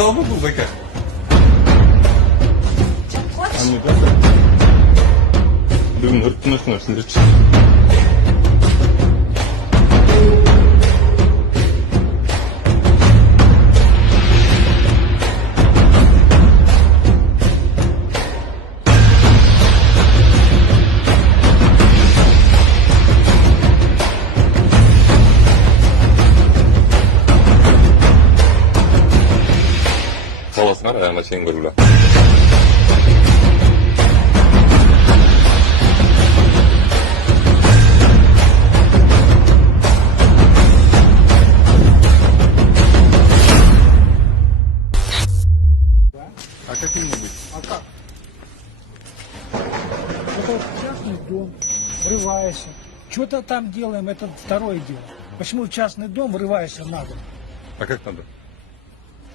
Adal mı bu Bekir? Anne de. Bugün hırtınırsın hırsındır. Olasın ayağına şeyin gururla. А как ему быть? А как? Это частный дом, врываешься. Что-то там делаем, это второе дело. Почему в частный дом врываешься надо? А как надо?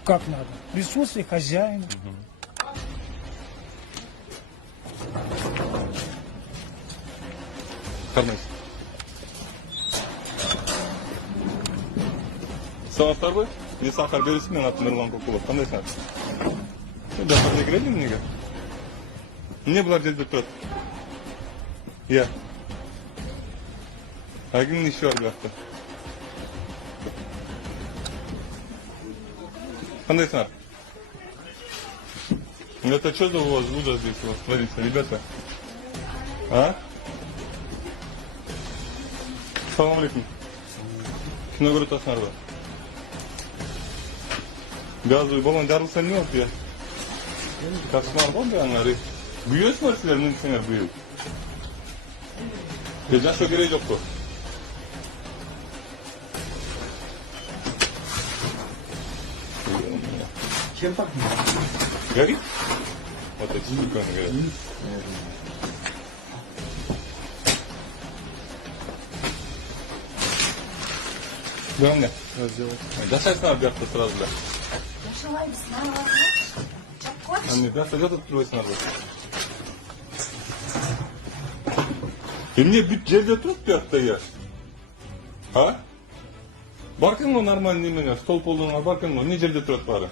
Как надо? В присутствии хозяина. Карнес. Сабаптар ғой? Не сахар бересің, мен атын Нұрлан Көкулов. Қандай сен? Дәпіріне кіреді ме неге? Не бұлар жерде тұрады? Иә. Агин еще бар бұяқта. Қандай сен? Это что за у вас ужас здесь у вас творится, ребята? А? Салам алейкум. Кімді көріп ба? Газовый баллон жарылса не болды я? Кошмар болды аңғары. Бұйыз бар сілер, мен сеңер бұйыз. Жашо керек жоқ қой. Чем пахнет? Горит? Вот эти штуки горят. Главное, да сейчас надо бьется сразу, да. А не, да, сойдет от твой снаружи. И мне бит жерде тұрып бьется я. А? Баркын ғой нормальный меня, стол полдыңа баркын ғой, не жерде тұрып бары?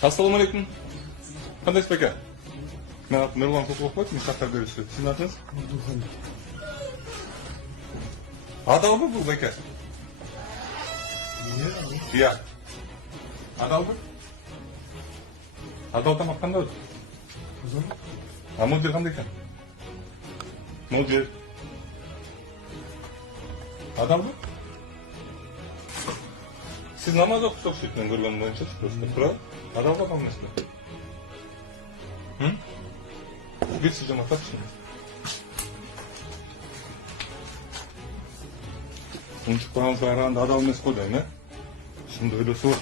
Ассаламу алейкум. Қандай спеке? Мен атын Нұрлан Көкулов қойды, мен сақтар көрісі. Сіздің атыңыз? Адал бы бұл беке? Иә. Адал бы? Адал тамақ қандай өті? А мөлдер қандай екен? Мөлдер. Адал бы? Siz namaz okusak şeklinde görgün boyunca çıkıyorsunuz. Bırak. Adamla kalmışsın. Hı? Bir sıcağım atak şimdi. Unçuk bağın sayrağında adamımız koydu ne? Şimdi öyle soğuk.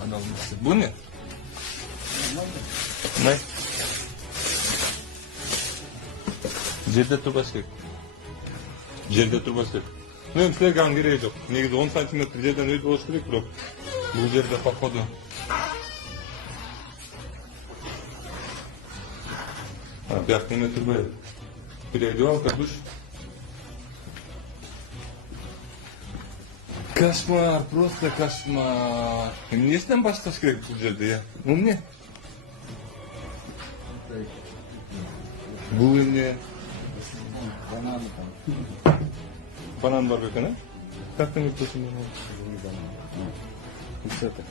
Adamımız. Bu ne? Ne? Жерде тұрбас керек. Жерде тұрбас керек. Мен сілерге аңгерегі жоқ. Негізі 10 сантиметр жерден өйді болыш керек, бірақ бұл жерде походу. Бұяқ неме тұрбай. Переодевалка, душ. Кошмар, просто кошмар. Несінен башташ керек бұл жерде, я? Ну не? Бұл емне? Бананы там. Банан бар екен, а? Как ты мне точно не можешь? Все так.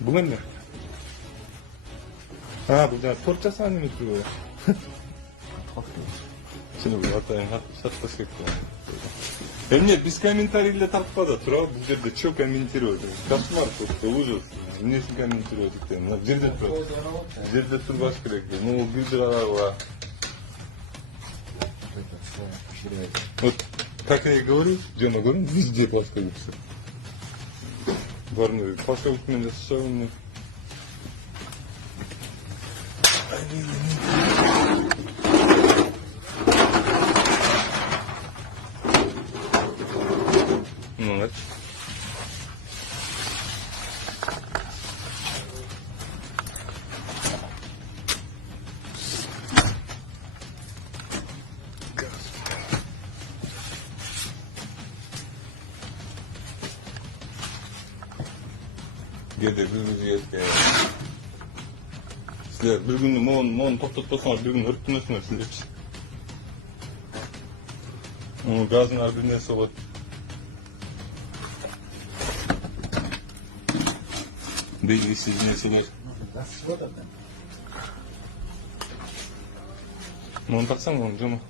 Бұл емне? А, бұл жаңа торт жасаған неме тұру ғой. Сені бұл атайын сатпас керек қой. Эмне, без комментарийлер тартпады, тұра, бұл жерде чё комментировать? Кошмар просто, ужас. Несін комментировать екен? Жерде тұр. Жерде тұрбаш керек. Ну, гүлдер арауға. Вот, как я и говорю, Диана говорю, везде пластовицы. Барную, пластовиками засушеваны. Ну, значит. Gede bilgizge. Sizler bir günü mon toplatmasanız bir gün hırtmıyorsunuz sizler. Onu gazın arbine soğut. Bilgisiz neseler. Onu taksan onu canım.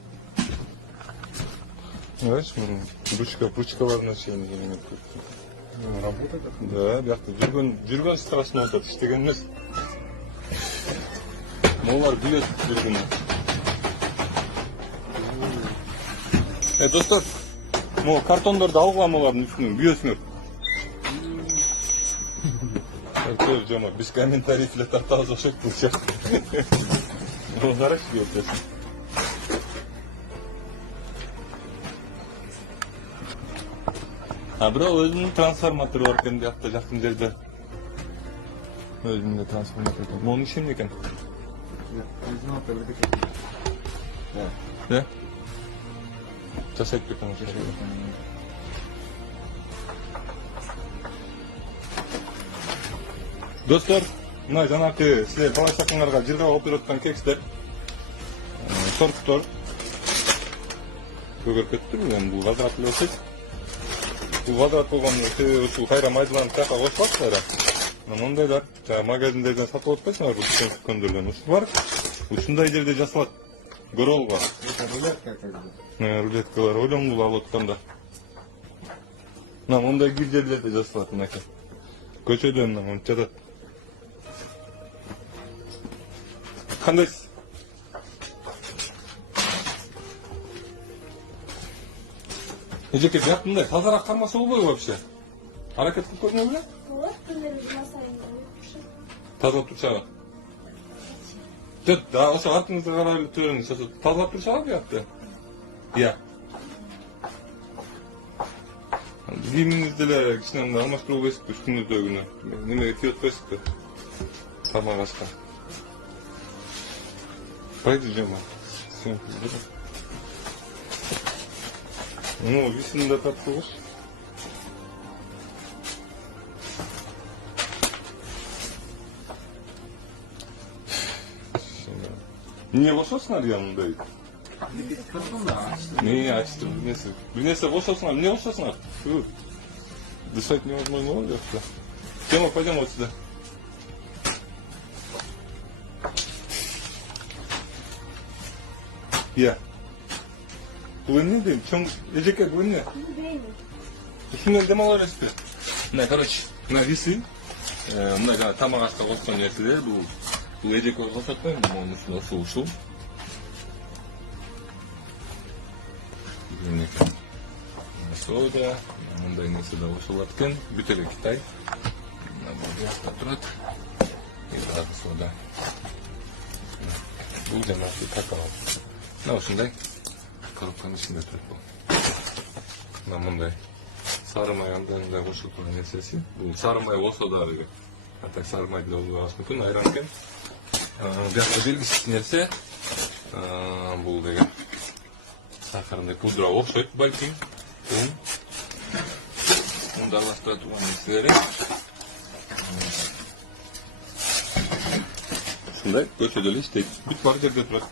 Знаешь, ручкаларына шейін керемет көп. Работает? Да, бияқта жүрген страшно отады, іштеген емес. Олар біледі жүргенін. Достар, картондарды алғам олардың үстінен, бүйесіңер. Тоже жома, без комментариев тартауыз ашық бұл сияқты. Ол қараш бүйетесің. Бирок өзүнүн трансформатору бар экен биякта жакын жерде. Өзүнүн трансформатору. Монун иши эмне экен? Да? Жасайт бекем ошо. Достор, мына жанакы силер бала чакаңарга жыргап алып берип аткан кекстер. Сорттор. Көгөрүп кетиптирби, эми бул квадрат эле болсойт. Бұл квадрат болған ушул кайра майдаланып жака кошпак кайра. Мондайлар магазиндерден сатып отпайсыңар бул түшкөндөрдөн. Ушул бар. Ушундай жерде жасалат. Көрө алба. Рулеткалар ойлоңдуу алып атканда. Мондай бир жерлерде жасалат мынакей. Көчөдө монтип жатат. Кандайсыз? Эжеке бияк мындай тазараак кармаса болбойбу вообще? Аракет кылып көрүнө беле? Вот, примерно, масайын. Тазалап турчабы? Жок, да, ошо артыңызды карап эле төрүңүз. Ошо тазалап турчабы биякты? Ия. Кийимиңизди эле кичине мындай алмаштырып койсузбу үстүңүздөгүнө. Немеге тийип атпайсызбы? Тамак ашка. Пойди, Жема. Висini de tatlıdır. Niye boş olsunlar yanında? Neyi açtım? Neyse boş olsunlar. Niye boş olsunlar? Дышать невозможно oluyor yoksa. Тема, пойдем вот сюда. Я. Бұл не дейм? Чоң ежеке бұл не? Үстінен демалар өсті. Мына, короче, мына виси. Мына жаңа тамақ ашқа қосқан нәрселер. Бұл ежеке қосат қойым. Оның үстіне ушул. Сода. Мындай нәрсе де ушул аткен. Бүтелі Китай. Мына бұл жақта тұрады. Дағы сода. Бұл жаңағы какао. Мына ушундай. Коробканын ичинде турат бул. Мына мындай сары май анда кошулуп турган нерсеси. Бул сары май болсо дагы атак сары май деп болбош мүмкүн, айран экен. Биякта белгисиз нерсе. Бул деген сахарный пудра окшойт балким. Мында аралаштыра турган нерселери. Ушундай көчөдө эле иштейт. Бүт бар жерде турат.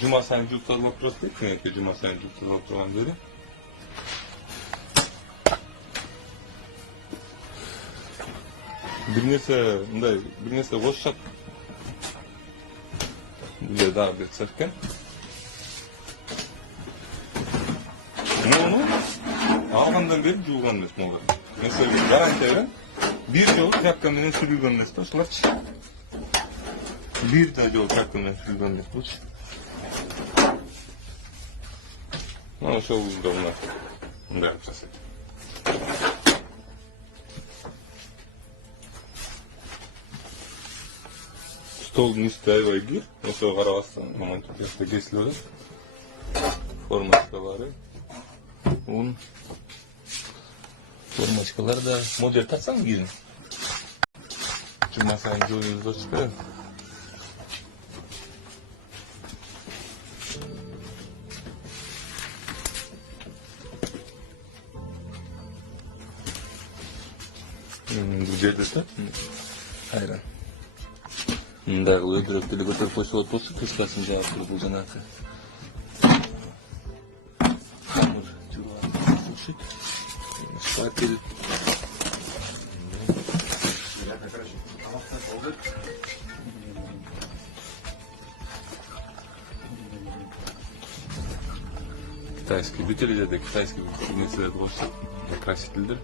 Cuma sayın jutlarla prostek mi? Cuma sayın jutlarla oturan beri. Bir nese boş şap. Bile daha bir serken. Onu algandan beri juğulan mesme olur. Mesela garanti veren bir yol yakkamenen sürülgen mesme olaç. Bir de yol yakkamenen sürülgen mesme olaç. Ошол да мына мындай алып жасайт. Столдун үстү аябай кир, ошого карабастан маман тукеште кесилип атат. Формачкалары. Формачкалар да модель тартсаң кирин. Жума сайын жоюңузду ачып берем. Бул жерде да. Айран. Мындагы өйдөрөк деле көтөрүп койсо болот болчу, кыскасын жаап туруп бул жанагы. Камыр жууат. Шпатель. Китайский бутиль жерде китайский нерселер болчу. Красителдер.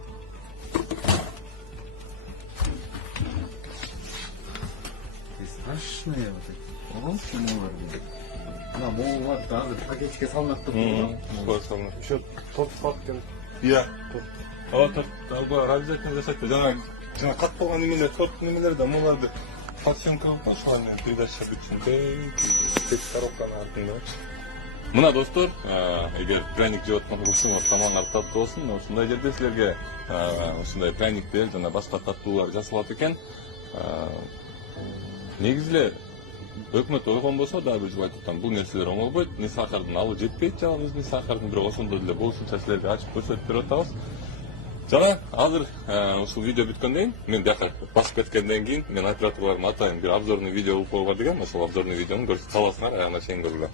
Страшные вот эти. Оған шумолар дейді. Мына молар даже пакетке салынып тұр. Скоро салынат. Еще торт салып керек. Иә, торт. Торт обязательно жасайды. Жаңа кат болгон немелер, торт немелер да моларды подсъемка кылып ошоларны передача бүтсүн. Тек коробканы артында. Мына достор, эгер пряник жеп аткан болсоңор, тамагыңар таттуу болсун, ушундай жерде силерге ушундай пряниктер жана башка таттуулар жасалат экен. Негизи эле өкмөт ойгон болсо дагы бир жыл айтып атам, бул нерселер оңолбойт, не сахардын алуу жетпейт, жалгыз не сахардын, бирок ошондо деле болушунча силерге ачып көрсөтүп берип атабыз. Жана азыр ушул видео бүткөндөн кийин, мен бияка басып кеткенден кийин мен операторлордун атайын бир обзорный видео кылып коюу бар деген, ошол обзорный видеону көрсөтүп каласыңар, аягына чейин көргүлө.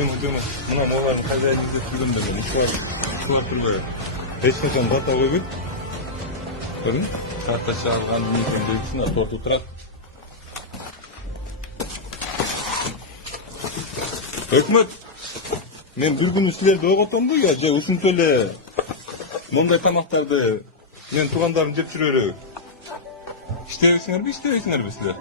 Думаю, мына молардын хозяйын издеп жүргөм да мен. Ушулар турбайбы. Эч качан бата койбойт. Көрдүң? Карта чыгарган некен дейсиң, торту турат. Өкмөт, мен бир күнү силерди ойготомбу я же ушинтип эле мондай тамактарды мен туугандарым жеп жүрөрү? Иштебейсиңерби, иштебейсиңерби силер?